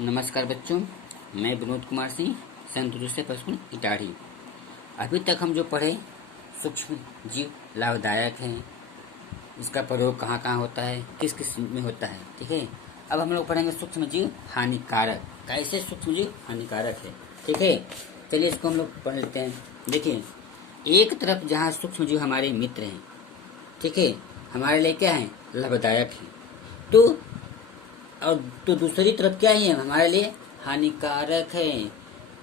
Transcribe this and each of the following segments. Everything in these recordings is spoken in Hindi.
नमस्कार बच्चों, मैं विनोद कुमार सिंह, संत जोसेफ स्कूल इटाढ़ी। अभी तक हम जो पढ़े सूक्ष्म जीव लाभदायक हैं, इसका प्रयोग कहाँ कहाँ होता है, किस किस में होता है, ठीक है। अब हम लोग पढ़ेंगे सूक्ष्म जीव हानिकारक, कैसे सूक्ष्म जीव हानिकारक है, ठीक है। चलिए इसको हम लोग पढ़ लेते हैं। देखिए, एक तरफ जहाँ सूक्ष्म जीव हमारे मित्र हैं, ठीक है, हमारे लिए क्या है, लाभदायक है, तो दूसरी तरफ क्या है, हमारे लिए हानिकारक है।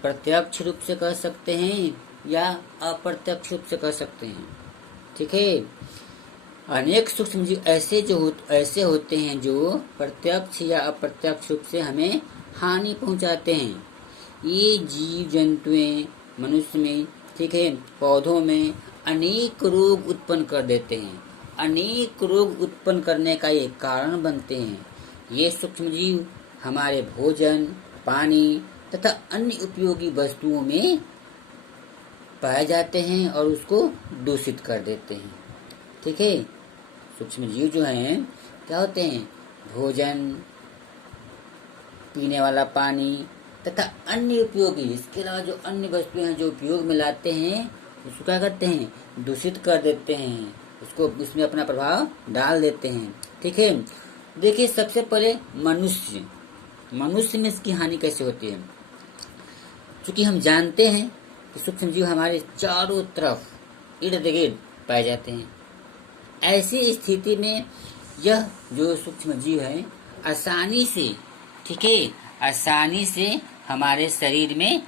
प्रत्यक्ष रूप से कह सकते हैं या अप्रत्यक्ष रूप से कह सकते हैं, ठीक है। अनेक सूक्ष्म जीव ऐसे होते हैं जो प्रत्यक्ष या अप्रत्यक्ष रूप से हमें हानि पहुंचाते हैं। ये जीव जंतुएं मनुष्य में, ठीक है, पौधों में अनेक रोग उत्पन्न कर देते हैं। अनेक रोग उत्पन्न करने का ये कारण बनते हैं। ये सूक्ष्म जीव हमारे भोजन, पानी तथा अन्य उपयोगी वस्तुओं में पाए जाते हैं और उसको दूषित कर देते हैं, ठीक है। सूक्ष्म जीव जो हैं क्या होते हैं, भोजन, पीने वाला पानी तथा अन्य उपयोगी, इसके अलावा जो अन्य वस्तुएं हैं जो उपयोग में लाते हैं उसको क्या करते हैं, दूषित कर देते हैं, उसको उसमें अपना प्रभाव डाल देते हैं, ठीक है। देखिए, सबसे पहले मनुष्य में इसकी हानि कैसे होती है। क्योंकि हम जानते हैं कि सूक्ष्म जीव हमारे चारों तरफ इर्द गिर्द पाए जाते हैं। ऐसी स्थिति में यह जो सूक्ष्म जीव है आसानी से, ठीक है, आसानी से हमारे शरीर में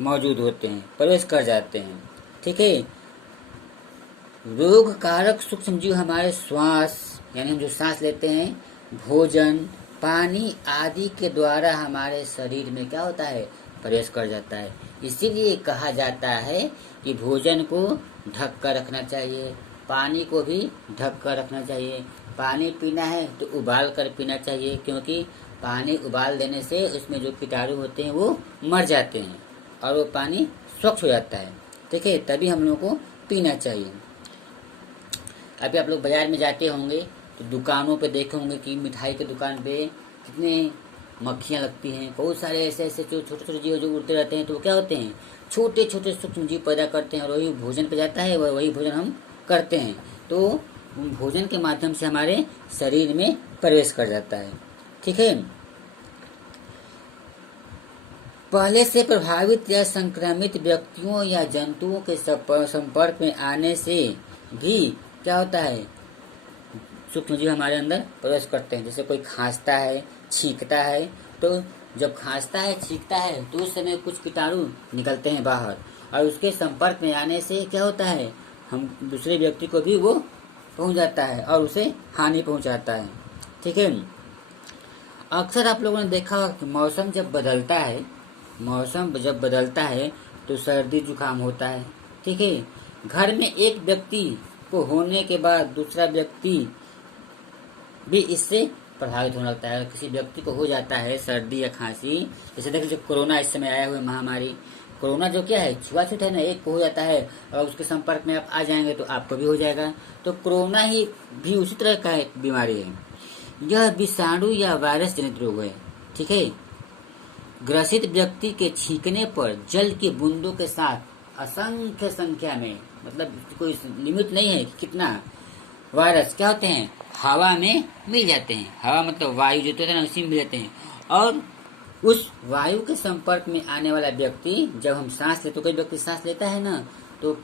मौजूद होते हैं, प्रवेश कर जाते हैं, ठीक है। रोग कारक सूक्ष्म जीव हमारे श्वास, यानी हम जो सांस लेते हैं, भोजन, पानी आदि के द्वारा हमारे शरीर में क्या होता है, प्रवेश कर जाता है। इसीलिए कहा जाता है कि भोजन को ढक कर रखना चाहिए, पानी को भी ढक कर रखना चाहिए। पानी पीना है तो उबाल कर पीना चाहिए, क्योंकि पानी उबाल देने से उसमें जो कीटाणु होते हैं वो मर जाते हैं और वो पानी स्वच्छ हो जाता है, ठीक है। तभी हम लोगों को पीना चाहिए। अभी आप लोग बाजार में जाते होंगे तो दुकानों पे देखे होंगे कि मिठाई की दुकान पे कितने मक्खियाँ लगती हैं। बहुत सारे ऐसे जो छोटे छोटे जीव जो उड़ते रहते हैं, तो वो क्या होते हैं, छोटे छोटे सूक्ष्म जीव पैदा करते हैं और वही भोजन पे जाता है, वही भोजन हम करते हैं, तो भोजन के माध्यम से हमारे शरीर में प्रवेश कर जाता है, ठीक है। पहले से प्रभावित या संक्रमित व्यक्तियों या जंतुओं के संपर्क में आने से भी क्या होता है, सूक्ष्म जीव हमारे अंदर प्रवेश करते हैं। जैसे कोई खांसता है, छींकता है, तो जब खांसता है, छींकता है तो उस समय कुछ कीटाणु निकलते हैं बाहर, और उसके संपर्क में आने से क्या होता है, हम दूसरे व्यक्ति को भी वो पहुंच जाता है और उसे हानि पहुंचाता है, ठीक है। अक्सर आप लोगों ने देखा होगा कि मौसम जब बदलता है तो सर्दी जुकाम होता है, ठीक है। घर में एक व्यक्ति को होने के बाद दूसरा व्यक्ति भी इससे प्रभावित होने लगता है। किसी व्यक्ति को हो जाता है सर्दी या खांसी, जैसे देखिए जो कोरोना इस समय आया हुआ महामारी, कोरोना जो क्या है, छुआछूत है ना, एक को हो जाता है और उसके संपर्क में आप आ जाएंगे तो आपको भी हो जाएगा। तो कोरोना ही भी उसी तरह का एक बीमारी है। यह विषाणु या वायरस जनित रोग है, ठीक है। ग्रसित व्यक्ति के छींकने पर जल की बूंदों के साथ असंख्य संख्या में, मतलब कोई लिमिट नहीं है कि कितना, वायरस क्या होते हैं, हवा में मिल जाते हैं। हवा मतलब वायु जो होता है ना, उसी में मिल जाते हैं। और उस वायु के संपर्क में आने वाला व्यक्ति, जब हम सांस लेते, तो कोई व्यक्ति सांस लेता है ना, तो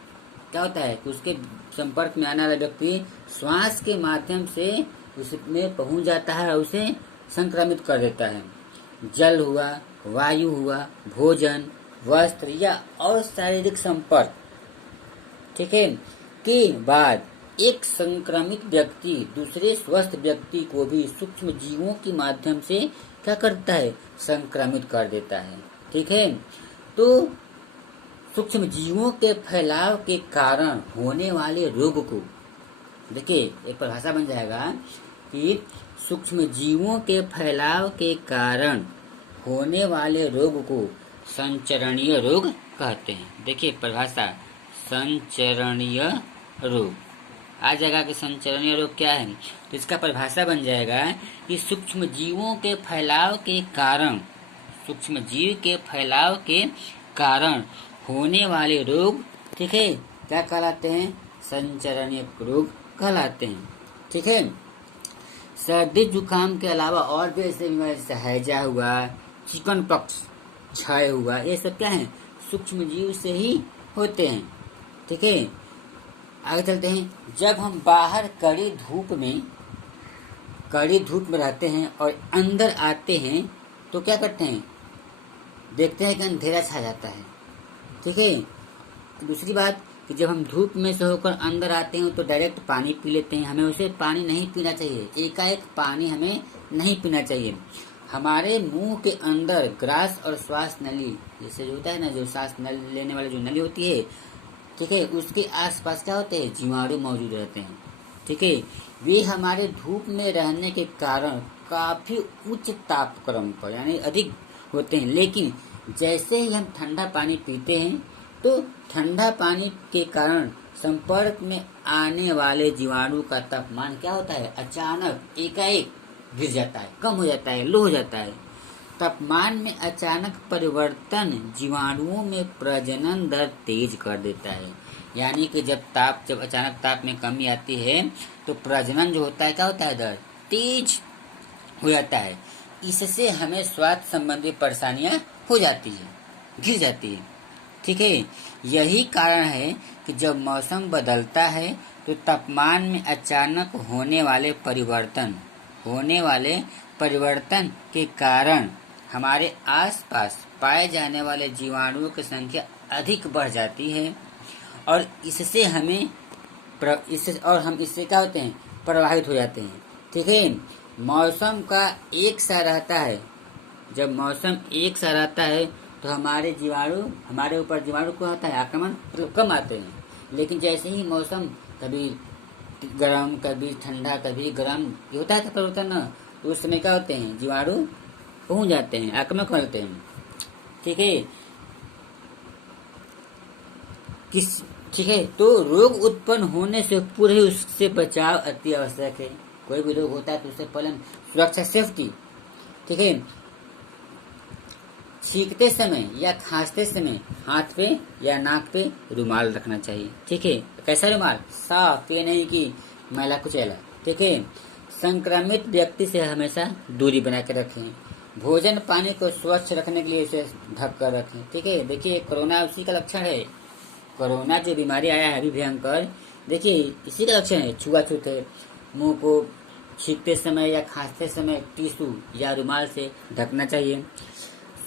क्या होता है कि उसके संपर्क में आने वाला व्यक्ति श्वास के माध्यम से उसमें पहुंच जाता है और उसे संक्रमित कर देता है। जल हुआ, वायु हुआ, भोजन, वस्त्र या और शारीरिक संपर्क, ठीक है, के बाद एक संक्रमित व्यक्ति दूसरे स्वस्थ व्यक्ति को भी सूक्ष्म जीवों के माध्यम से क्या करता है, संक्रमित कर देता है, ठीक है। तो सूक्ष्म जीवों के फैलाव के कारण होने वाले रोग को, देखिए एक परिभाषा बन जाएगा कि सूक्ष्म जीवों के फैलाव के कारण होने वाले रोग को संचरणीय रोग कहते हैं। देखिए परिभाषा, संचरणीय रोग आ जाएगा कि संचरणीय रोग क्या है, तो इसका परिभाषा बन जाएगा कि सूक्ष्म जीवों के फैलाव के कारण सूक्ष्म जीव के फैलाव के कारण होने वाले रोग, ठीक है, क्या कहलाते हैं? संचरणीय रोग कहलाते हैं। ठीक है, सर्दी जुकाम के अलावा और भी ऐसे बीमारी जैसे हैजा हुआ, चिकन पॉक्स, क्षय हुआ, ये सब क्या है? सूक्ष्म जीव से ही होते हैं। ठीक है, आगे चलते हैं। जब हम बाहर कड़ी धूप में रहते हैं और अंदर आते हैं तो क्या करते हैं? देखते हैं कि अंधेरा छा जाता है। ठीक है, दूसरी बात कि जब हम धूप में से होकर अंदर आते हैं तो डायरेक्ट पानी पी लेते हैं। हमें उसे पानी नहीं पीना चाहिए, एकाएक पानी हमें नहीं पीना चाहिए। हमारे मुंह के अंदर ग्रास और श्वास नली, जैसे जो होता है ना, जो सांस लेने वाली जो नली होती है, ठीक है, उसके आसपास क्या होते हैं? जीवाणु मौजूद रहते हैं। ठीक है, वे हमारे धूप में रहने के कारण काफी उच्च तापक्रम पर यानी अधिक होते हैं। लेकिन जैसे ही हम ठंडा पानी पीते हैं तो ठंडा पानी के कारण संपर्क में आने वाले जीवाणु का तापमान क्या होता है? अचानक एकाएक गिर जाता है, कम हो जाता है, लो हो जाता है। तापमान में अचानक परिवर्तन जीवाणुओं में प्रजनन दर तेज कर देता है। यानी कि जब अचानक ताप में कमी आती है तो प्रजनन जो होता है क्या होता है? दर तेज हो जाता है। इससे हमें स्वास्थ्य संबंधी परेशानियां हो जाती है, गिर जाती है। ठीक है, यही कारण है कि जब मौसम बदलता है तो तापमान में अचानक होने वाले परिवर्तन के कारण हमारे आसपास पाए जाने वाले जीवाणुओं की संख्या अधिक बढ़ जाती है और हम इससे क्या होते हैं? प्रभावित हो जाते हैं। ठीक है, मौसम का एक सा रहता है, जब मौसम एक सा रहता है तो हमारे ऊपर जीवाणु को होता है आक्रमण, कम आते हैं। लेकिन जैसे ही मौसम कभी गर्म, कभी ठंडा, कभी गर्म होता है परिवर्तन ना, तो उस समय क्या होते हैं? जीवाणु पहुंच जाते हैं, आक्रमण करते हैं। ठीक है, तो रोग उत्पन्न होने से पूर्व ही उससे बचाव अति आवश्यक है। कोई भी रोग होता है तो उससे पहले सुरक्षा, सेफ्टी। ठीक है, छींकते समय या खांसते समय हाथ पे या नाक पे रुमाल रखना चाहिए। ठीक है, कैसा रुमाल? साफ, ये नहीं कि मैला कुचैला। ठीक है, संक्रमित व्यक्ति से हमेशा दूरी बना के रखें। भोजन पानी को स्वच्छ रखने के लिए इसे ढक कर रखें। ठीक है, देखिए कोरोना उसी का लक्षण है। कोरोना जो बीमारी आया है अभी भयंकर, देखिए इसी का लक्षण है। छुआछूत है, मुंह को छींकते समय या खांसते समय टिश्यू या रुमाल से ढकना चाहिए।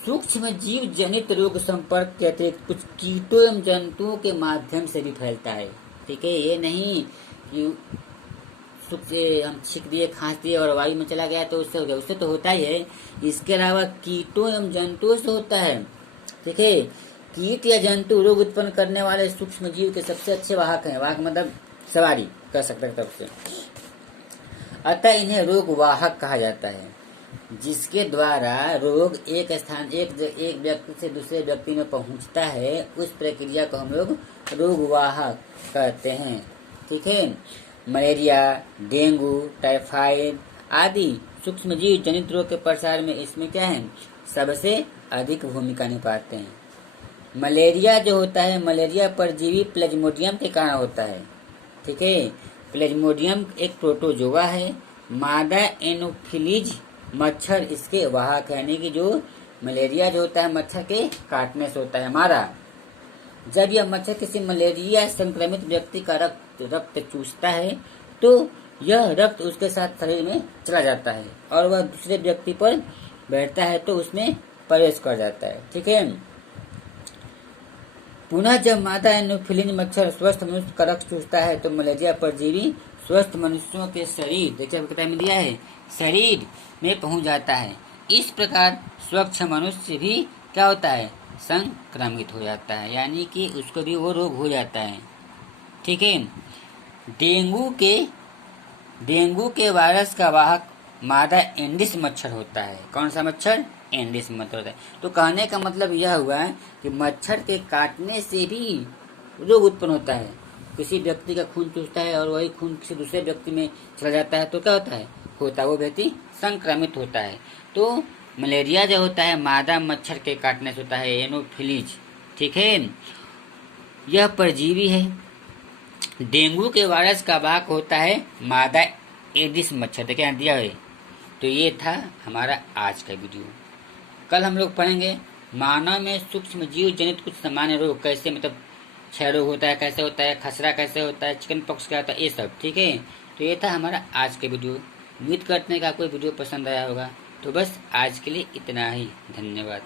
सूक्ष्म जीव जनित रोग संपर्क के अतिरिक्त कुछ कीटों एवं जंतुओं के माध्यम से भी फैलता है। ठीक है, ये नहीं कि हम छींक दिए, खांस दिए और वायु में चला गया तो उससे हो गया, उससे तो होता ही है। इसके अलावा कीटों एवं जंतुओं से होता है। ठीक है, कीट या जंतु रोग उत्पन्न करने वाले सूक्ष्म जीव के सबसे अच्छे वाहक हैं। वाहक मतलब सवारी कर सकते हैं सबसे। अतः इन्हें रोग वाहक कहा जाता है, जिसके द्वारा रोग एक व्यक्ति से दूसरे व्यक्ति में पहुंचता है। उस प्रक्रिया को हम लोग रोग वाहक कहते हैं। ठीक है, मलेरिया, डेंगू, टाइफाइड आदि सूक्ष्म जीव जनित रोग के प्रसार में इसमें क्या है? सबसे अधिक भूमिका निभाते हैं। मलेरिया जो होता है, मलेरिया परजीवी प्लाज्मोडियम के कारण होता है। ठीक है, प्लाज्मोडियम एक प्रोटोजोआ है। मादा एनोफिलीज मच्छर इसके वाहक है, यानी कि जो मलेरिया जो होता है मच्छर के काटने से होता है हमारा। जब यह मच्छर किसी मलेरिया संक्रमित व्यक्ति का रक्त चूसता है तो यह रक्त उसके साथ शरीर में चला जाता है और वह दूसरे व्यक्ति पर बैठता है तो उसमें प्रवेश कर जाता है। ठीक है, पुनः जब मादा एनोफिलीज मच्छर स्वस्थ मनुष्य का रक्त चूसता है तो मलेरिया परजीवी स्वस्थ मनुष्यों के शरीर, देखिए किताब में दिया है, शरीर में पहुंच जाता है। इस प्रकार स्वच्छ मनुष्य भी क्या होता है? संक्रमित हो जाता है, यानी कि उसको भी वो रोग हो जाता है। ठीक है, डेंगू के वायरस का वाहक मादा एंडिस मच्छर होता है। कौन सा मच्छर? एंडिस मच्छर होता है। तो कहने का मतलब यह हुआ कि मच्छर के काटने से भी रोग उत्पन्न होता है। किसी व्यक्ति का खून चूसता है और वही खून किसी दूसरे व्यक्ति में चला जाता है तो क्या होता है? वो व्यक्ति संक्रमित होता है। तो मलेरिया जो होता है मादा मच्छर के काटने से होता है, एनोफिलीज। ठीक है, यह परजीवी है। डेंगू के वायरस का वाहक होता है मादा एडिस मच्छर। देखिए यहाँ दिया है। तो ये था हमारा आज का वीडियो। कल हम लोग पढ़ेंगे मानव में सूक्ष्म जीव जनित कुछ सामान्य रोग, कैसे मतलब क्षय रोग होता है, कैसे होता है, खसरा कैसे होता है, चिकन पॉक्स क्या होता है, ये सब। ठीक है, तो ये था हमारा आज का वीडियो। उम्मीद करते हैं कि आपको वीडियो पसंद आया होगा। तो बस आज के लिए इतना ही। धन्यवाद।